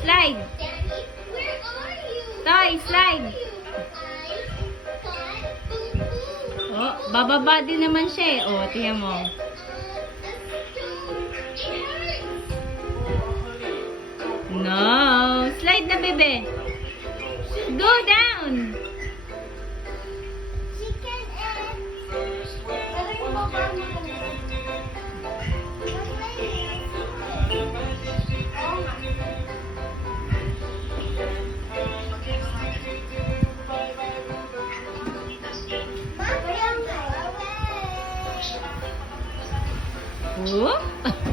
Slide. Toy, slide. Oh, bababa din naman siya eh. Oh, tingnan mo. No. Slide na, bebe. Go down. Oh?